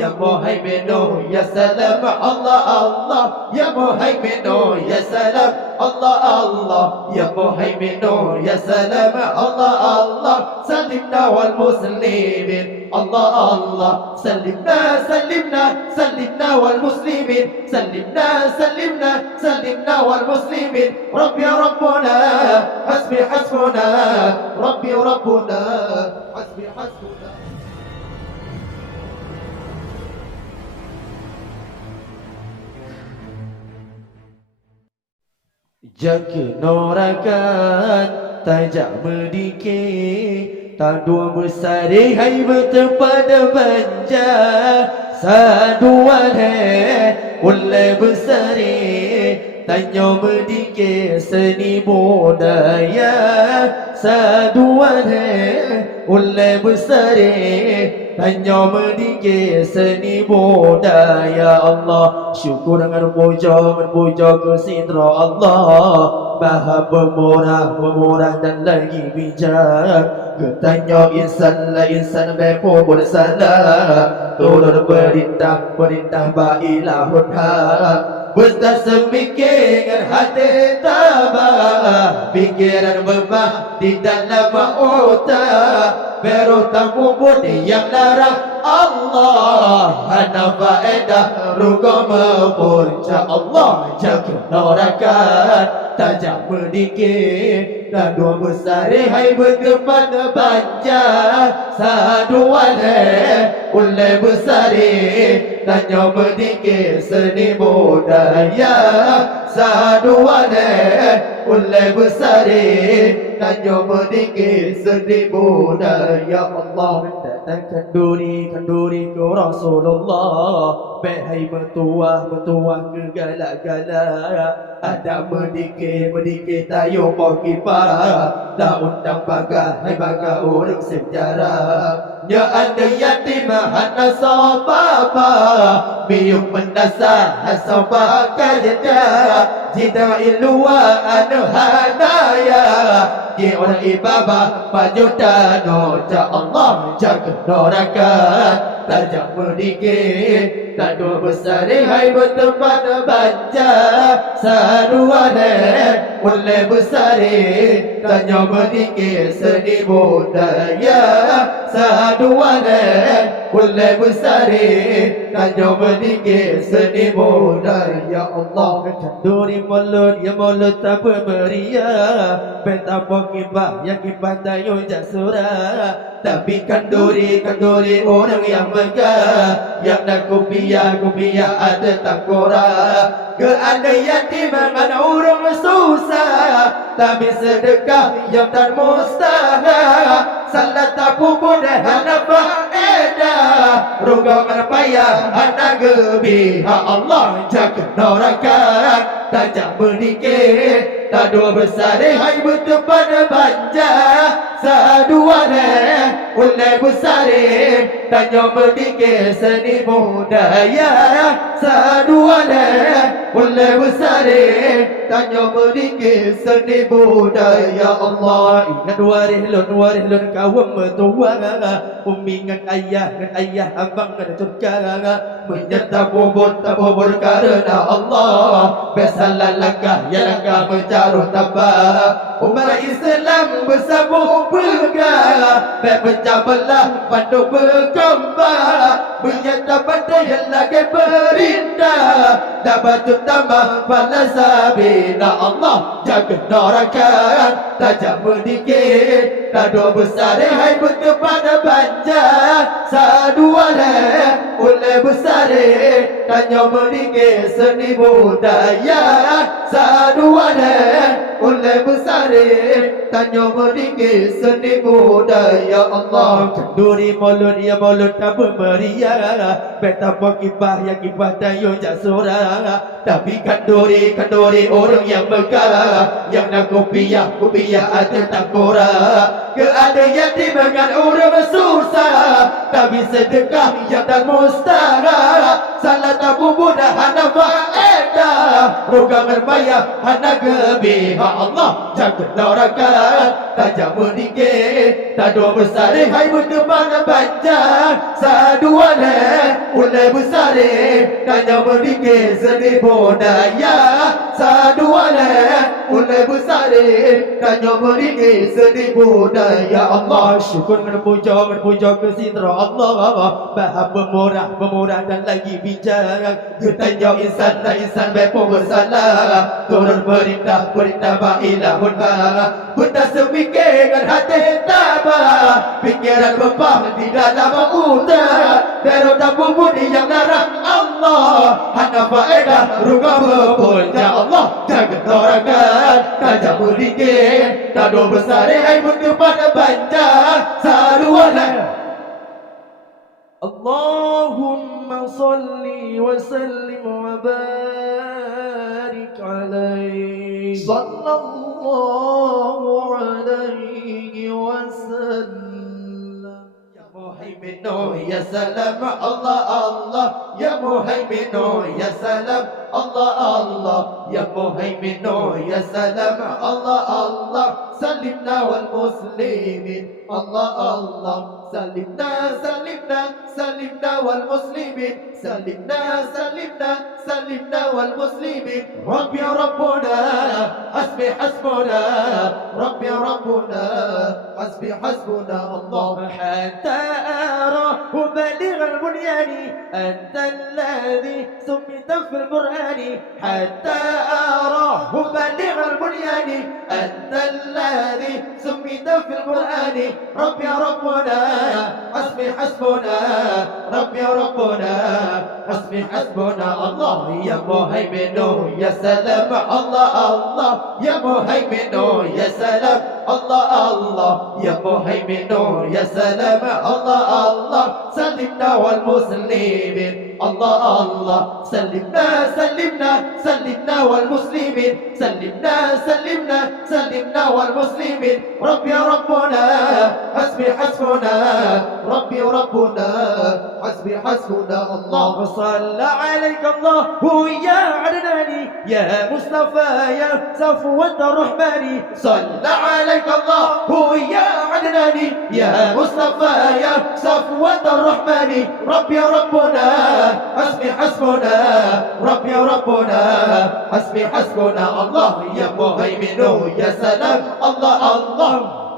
Ya Muhaiminu Ya Salam Allah Allah Ya Muhaiminu Ya Salam Allah Allah Ya Muhaiminu Ya Salam Allah Allah Salimna wal muslimin Allah Allah Salimna Salimna Salimna wal muslimin Salimna Salimna Salimna wal muslimin Rabbi Rabbuna Hasbi hasbuna Rabbi Rabbuna Hasbi hasbuna. Jaga norakan tajak merdikir Tandua besar hai bertempat banja Saduan hai ulai besar Tanya merdikir seni budaya Saduan hai ulai besar Tanya merdikir seni budaya Allah syukur dengan puja ke sidra Allah Maha pemurah dan lagi bijak Ketanya insan lah insan bepo pun salah Turun perintah baiklah hak Besar semikir dengan hati tabah Pikiran berbah di dalam otak Beru tamu budi yang larang Allah Hana faedah ruga memurca Allah jaga norakan tajak merdikir Dan dua besar hai bergemban banja Saduan hai ulai besar Tanya merdikir seni budaya Saduan hai ulai besar Tanya merdikir seni budaya Allah mendatangkan duri ke Rasulullah Baik hai bertuah ke galak-galak Ada merdikir tayo pokipah Tak undang bagai bagai orang sejarah Ya ada yatim hana sababa Biuk mendasar sabah kerja Jida ilua anu hanaya Di orang ibabah pajudan Noja Allah jaga norakan Tajak merdikir Kadu besar hai bertempat banja Saduan ulai besar Tanya merdikir seni budaya Saduan ulai besar Tanya merdikir seni budaya Ya Allah Kanduri mulut ya mulut tak bermeriah Betapa kibah yang kibah tayo jasura Tapi kanduri orang yang megah Yang nak kopiah ada takora Keada yatim mana orang susah Tapi sedekah yang tak mustahil Salat tapu mudah hana faedah Ruga merpayah hana gebiha Allah jaga norakan tajak merdikir Tak dua besar hai bertempat banja Saduan ulai besar Tanya merdikir seni budaya Saduan ulai besar Tanya merdikir seni budaya Allah ingat waris lun kawan mertua Umi dengan ayah abang dan curka Menyerta bobor karena Allah Besalah langkah mencaruh tabah Umat Islam bersambung pegang Berpecah belah pandu berkembang Menyerta pada yang lagi berindah Dapat tambah falasabina Allah jaga norakan tajak merdikir Kadu besar hai bertempat banja Saduan ulai besar Tanya merdikir seni budaya Saduan ulai besar Tanya merdikir seni budaya Allah Kenduri mulut ya mulut tak bermeriah Betapa kibah yang kibah tayo jasura Tapi kanduri orang yang megah Yang nak kopiah ada takora Keada yatim dengan orang susah Tapi sedekah yang tak mustahil Salah tabu mudah hana faedah Ruga merpayah hana gebiha Allah jaga norakan tajak merdikir Tak dua besar hai bertempat banja Saduan ulai besar tanya berdikir seribu daya sadu mulai besar tanya berdikir seribu daya Allah syukur berpuja ke sidra Allah Maha pemurah dan lagi bijak Tanya insan bepo bersalah turun perintah bailahun benda semikir dengan hati tabah pikiran bebah di dalam utak darah dan budi yang narang Allah hanya faedah ruga berpuja Allah jaga torakan tajam berdikir tado besar ai berdepan banjar sarualah Allahumma salli wa sallim wa barik alaihi sallallahu alaihi wasallam ya muhaimin ya salam Allah Allah ya muhaimin ya salam Allah Allah ya muhaimin ya salam Allah Allah salimna wal muslimin Allah Allah salimna wal muslimin salimna wal muslimin Rabbi Rabbuna hasbuna Rabbi Rabbuna hasbuna Allah hatta arahu baligh al-bunyan anta alladhi sumita fil Qur'an hatta arahu baligh al-bunyan anta alladhi sumita fil Qur'an Rabbi Rabbuna حسبنا ربي ربنا حسبنا الله يا مهيمن يا سلام الله الله يا مهيمن يا سلام الله الله يا مهيمن يا سلام الله الله سلمنا والمسلمين الله الله سلمنا والمسلمين سلمنا والمسلمين ربي ربنا حسبنا ربي ربنا حسبنا الله صلى عليك الله يا عدناني يا مصطفى يا صفوة الرحمن صلى عليك الله يا عدناني يا مصطفى يا صفوة الرحمن ربي ربنا حسبنا ربي ربنا حسبنا الله يا مهيمن يا سلام الله الله